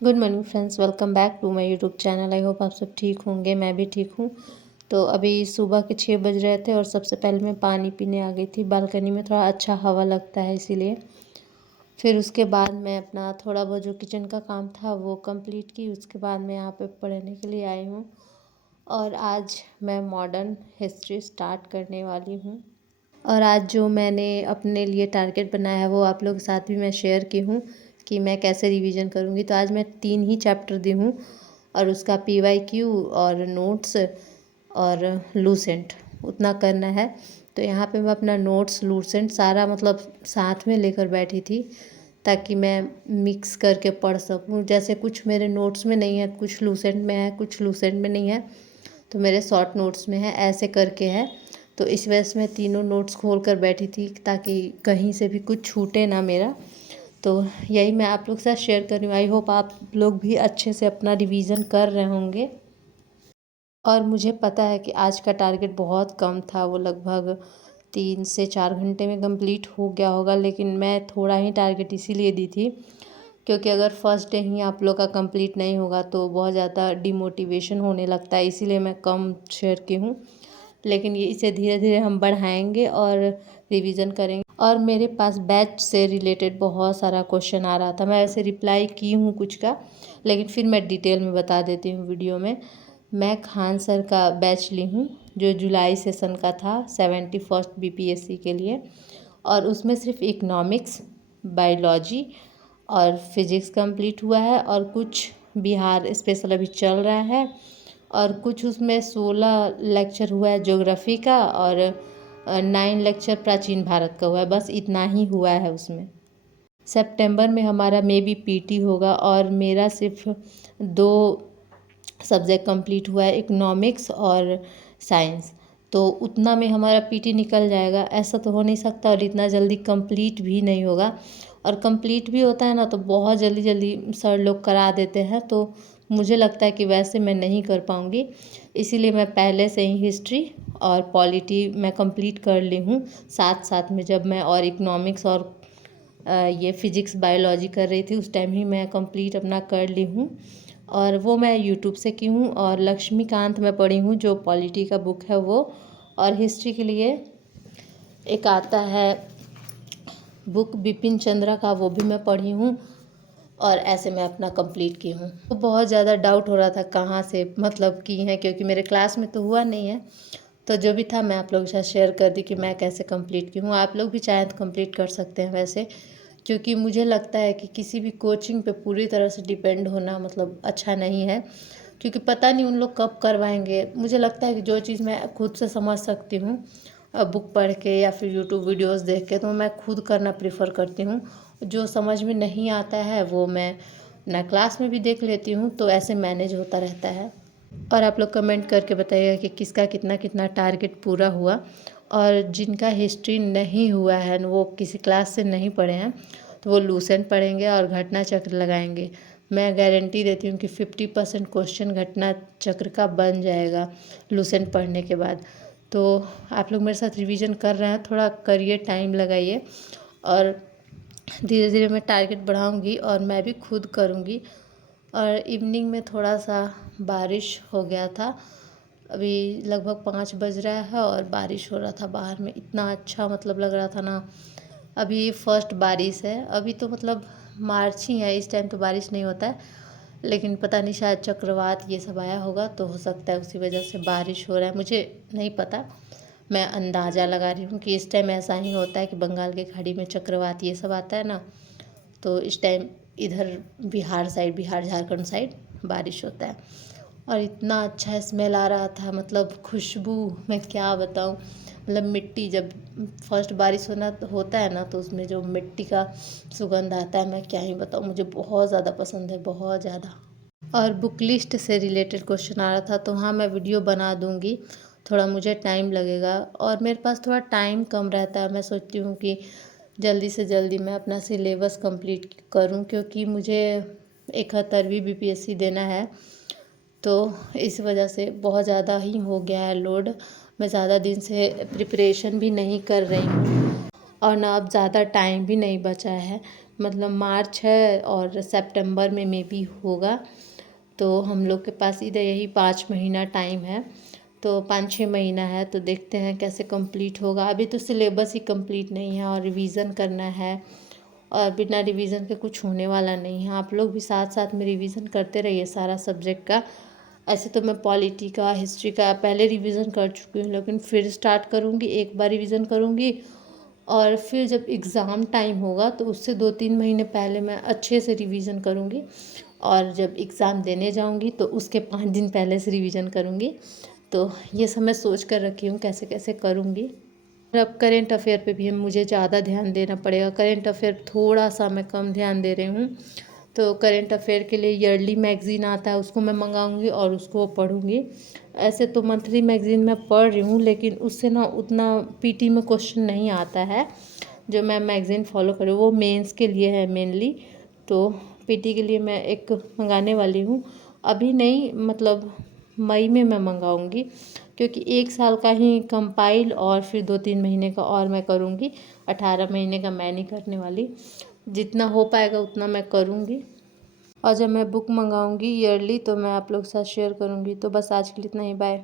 Good morning friends, welcome back to my YouTube channel. I hope आप सब ठीक होंगे। मैं भी ठीक हूँ। तो अभी सुबह के 6 बज रहे थे और सबसे पहले मैं पानी पीने आ गई थी। बालकनी में थोड़ा अच्छा हवा लगता है इसीलिए। फिर उसके बाद मैं अपना थोड़ा बहुत जो किचन का काम था वो कंप्लीट की। उसके बाद मैं यहाँ पे पढ़ने के लिए आई हूँ और आज मैं मॉडर्न हिस्ट्री स्टार्ट करने वाली हूँ। और आज जो मैंने अपने लिए टारगेट बनाया है वो आप लोगों के साथ भी मैं शेयर की हूँ कि मैं कैसे रिवीजन करूँगी। तो आज मैं 3 ही चैप्टर दी हूँ और उसका PYQ और नोट्स और लूसेंट उतना करना है। तो यहाँ पे मैं अपना नोट्स लूसेंट सारा मतलब साथ में लेकर बैठी थी ताकि मैं मिक्स करके पढ़ सकूँ। जैसे कुछ मेरे नोट्स में नहीं है, कुछ लूसेंट में है, कुछ लूसेंट में नहीं है, तो मेरे शॉर्ट नोट्स में है, ऐसे करके है। तो इस वजह से मैं तीनों नोट्स खोल कर बैठी थी ताकि कहीं से भी कुछ छूटे ना मेरा। तो यही मैं आप लोग के साथ शेयर कर रही हूँ। आई होप आप लोग भी अच्छे से अपना रिवीजन कर रहे होंगे। और मुझे पता है कि आज का टारगेट बहुत कम था, वो लगभग 3 से 4 घंटे में कंप्लीट हो गया होगा, लेकिन मैं थोड़ा ही टारगेट इसीलिए दी थी क्योंकि अगर फर्स्ट डे ही आप लोग का कंप्लीट नहीं होगा तो बहुत ज़्यादा डिमोटिवेशन होने लगता है, इसीलिए मैं कम शेयर की हूँ। लेकिन ये इसे धीरे धीरे हम बढ़ाएंगे और रिवीजन करेंगे। और मेरे पास बैच से रिलेटेड बहुत सारा क्वेश्चन आ रहा था। मैं ऐसे रिप्लाई की हूँ कुछ का, लेकिन फिर मैं डिटेल में बता देती हूँ वीडियो में। मैं खान सर का बैच ली हूँ जो जुलाई सेशन का था 71st BPSC के लिए। और उसमें सिर्फ इकोनॉमिक्स, बायोलॉजी और फिजिक्स कंप्लीट हुआ है और कुछ बिहार स्पेशल अभी चल रहा है और कुछ उसमें 16 लेक्चर हुआ है ज्योग्राफी का और 9 लेक्चर प्राचीन भारत का हुआ है। बस इतना ही हुआ है उसमें। सितंबर में हमारा मे बी PT होगा और मेरा सिर्फ 2 सब्जेक्ट कंप्लीट हुआ है, इकोनॉमिक्स और साइंस। तो उतना में हमारा PT निकल जाएगा, ऐसा तो हो नहीं सकता। और इतना जल्दी कंप्लीट भी नहीं होगा, और कंप्लीट भी होता है ना तो बहुत जल्दी जल्दी सर लोग करा देते हैं। तो मुझे लगता है कि वैसे मैं नहीं कर पाऊँगी, इसीलिए मैं पहले से ही हिस्ट्री और पॉलिटी मैं कंप्लीट कर ली हूँ साथ साथ में। जब मैं और इकोनॉमिक्स और ये फिजिक्स बायोलॉजी कर रही थी उस टाइम ही मैं कंप्लीट अपना कर ली हूँ। और वो मैं यूट्यूब से की हूँ। और लक्ष्मीकांत मैं पढ़ी हूँ जो पॉलिटी का बुक है वो। और हिस्ट्री के लिए एक आता है बुक बिपिन चंद्रा का, वो भी मैं पढ़ी हूँ। और ऐसे मैं अपना कंप्लीट की हूँ। तो बहुत ज़्यादा डाउट हो रहा था कहाँ से मतलब की है, क्योंकि मेरे क्लास में तो हुआ नहीं है। तो जो भी था मैं आप लोगों के साथ शेयर कर दी कि मैं कैसे कंप्लीट की हूँ। आप लोग भी चाहें तो कंप्लीट कर सकते हैं वैसे, क्योंकि मुझे लगता है कि किसी भी कोचिंग पे पूरी तरह से डिपेंड होना मतलब अच्छा नहीं है, क्योंकि पता नहीं उन लोग कब करवाएंगे। मुझे लगता है कि जो चीज़ मैं खुद से समझ सकती हूँ बुक पढ़ के या फिर यूट्यूब वीडियोस देख के, तो मैं खुद करना प्रेफर करती हूँ। जो समझ में नहीं आता है वो मैं ना क्लास में भी देख लेती हूँ, तो ऐसे मैनेज होता रहता है। और आप लोग कमेंट करके बताइएगा कि किसका कितना कितना टारगेट पूरा हुआ। और जिनका हिस्ट्री नहीं हुआ है, वो किसी क्लास से नहीं पढ़े हैं, तो वो लूसेंट पढ़ेंगे और घटना चक्र लगाएंगे। मैं गारंटी देती हूँ कि 50% क्वेश्चन घटना चक्र का बन जाएगा लूसेंट पढ़ने के बाद। तो आप लोग मेरे साथ रिवीजन कर रहे हैं, थोड़ा करिए, टाइम लगाइए। और धीरे धीरे मैं टारगेट बढ़ाऊँगी और मैं भी खुद करूँगी। और इवनिंग में थोड़ा सा बारिश हो गया था। अभी लगभग 5 बज रहा है और बारिश हो रहा था बाहर में, इतना अच्छा मतलब लग रहा था ना। अभी फर्स्ट बारिश है, अभी तो मतलब मार्च ही है, इस टाइम तो बारिश नहीं होता है। लेकिन पता नहीं, शायद चक्रवात ये सब आया होगा तो हो सकता है उसी वजह से बारिश हो रहा है, मुझे नहीं पता। मैं अंदाज़ा लगा रही हूँ कि इस टाइम ऐसा ही होता है कि बंगाल की खाड़ी में चक्रवात ये सब आता है ना, तो इस टाइम इधर बिहार साइड, बिहार झारखंड साइड बारिश होता है। और इतना अच्छा स्मेल आ रहा था, मतलब खुशबू, मैं क्या बताऊँ। मतलब मिट्टी, जब फर्स्ट बारिश होता है ना तो उसमें जो मिट्टी का सुगंध आता है, मैं क्या ही बताऊँ, मुझे बहुत ज़्यादा पसंद है, बहुत ज़्यादा। और बुक लिस्ट से रिलेटेड क्वेश्चन आ रहा था, तो हाँ मैं वीडियो बना दूँगी, थोड़ा मुझे टाइम लगेगा और मेरे पास थोड़ा टाइम कम रहता है। मैं सोचती हूँ कि जल्दी से जल्दी मैं अपना सिलेबस कंप्लीट करूँ, क्योंकि मुझे 71वीं BPSC देना है। तो इस वजह से बहुत ज़्यादा ही हो गया है लोड। मैं ज़्यादा दिन से प्रिपरेशन भी नहीं कर रही हूँ और ना अब ज़्यादा टाइम भी नहीं बचा है। मतलब मार्च है और सितंबर में मे बी होगा। तो हम लोग के पास इधर यही 5 महीना टाइम है, तो 5-6 महीना है, तो देखते हैं कैसे कंप्लीट होगा। अभी तो सिलेबस ही कंप्लीट नहीं है और रिवीज़न करना है, और बिना रिवीज़न के कुछ होने वाला नहीं है। आप लोग भी साथ साथ में रिवीज़न करते रहिए सारा सब्जेक्ट का। ऐसे तो मैं पॉलिटी का, हिस्ट्री का पहले रिवीज़न कर चुकी हूँ, लेकिन फिर स्टार्ट करूँगी, एक बार रिवीज़न करूँगी, और फिर जब एग्ज़ाम टाइम होगा तो उससे 2-3 महीने पहले मैं अच्छे से रिवीज़न करूँगी, और जब एग्ज़ाम देने जाऊँगी तो उसके 5 दिन पहले से रिवीज़न करूँगी। तो ये सब मैं सोच कर रखी हूँ कैसे कैसे करूँगी। और अब करेंट अफेयर पे भी मुझे ज़्यादा ध्यान देना पड़ेगा। करेंट अफेयर थोड़ा सा मैं कम ध्यान दे रही हूँ, तो करेंट अफेयर के लिए ईयरली मैगज़ीन आता है, उसको मैं मंगाऊंगी और उसको पढ़ूंगी। ऐसे तो मंथली मैगज़ीन मैं पढ़ रही हूँ, लेकिन उससे ना उतना पीटी में क्वेश्चन नहीं आता है। जो मैं मैगज़ीन फॉलो कर रही हूँ वो मेंस के लिए है मेनली, तो पीटी के लिए मैं एक मंगाने वाली हूँ। अभी नहीं, मतलब मई में मैं मंगाऊंगी, क्योंकि 1 साल का ही कंपाइल और फिर 2-3 महीने का और मैं करूँगी। 18 महीने का मैं नहीं करने वाली, जितना हो पाएगा उतना मैं करूँगी। और जब मैं बुक मंगाऊँगी ईयरली तो मैं आप लोग के साथ शेयर करूँगी। तो बस आज के लिए इतना ही, बाय।